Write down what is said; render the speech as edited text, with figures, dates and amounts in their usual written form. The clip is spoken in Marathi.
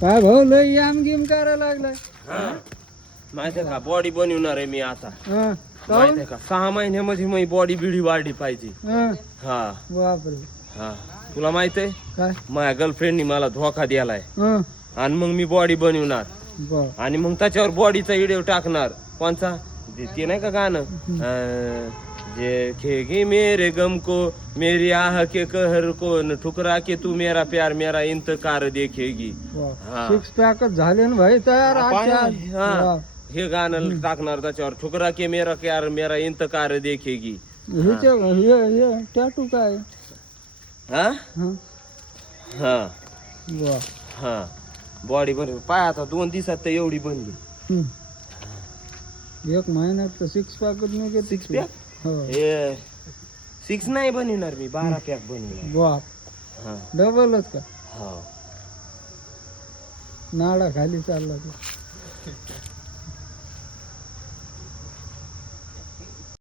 काय भाऊ लय याम गिम करायला लागलाय. माहितीये का बॉडी बनवणार आहे मी आता. हा, माहितीये का 6 महिन्यामध्ये मी बॉडी बिडी वाढली पाहिजे. हा, हा बापरे. हा तुला माहित आहे काय? माझ्या गर्लफ्रेंडनी मला धोका दिलाय हा, आणि मग मी बॉडी बनवणार बर. आणि मग त्याच्यावर बॉडीचा व्हिडिओ टाकणार. कोणचा ते नाही का गाणं जे खेगी मेरे गम को मेरी आह के कहर को न ठुकरा के तू मेरा प्यार मेरा इंतकार देखेगी. हा. सिक्स पॅकच झाले ना भाई तयार आजच्या आज. हा. हे गाणं टाकणार त्याच्यावर ठुकरा के मेरा प्यार मेरा इंतकार देखेगी. हे टॅटू काय? हा हा, हा वा. हा बॉडी बन पाय आता 2 दिवसात तर एवढी बनली. हम्म. 1 महिन्यात तर सिक्स पॅकच नाही घेत. 6 पॅक हो. हे 6 नाही बनवणार मी 12 पॅक बनवणार. बाप, हा डबलच का? हा नाडा खाली चालला तो.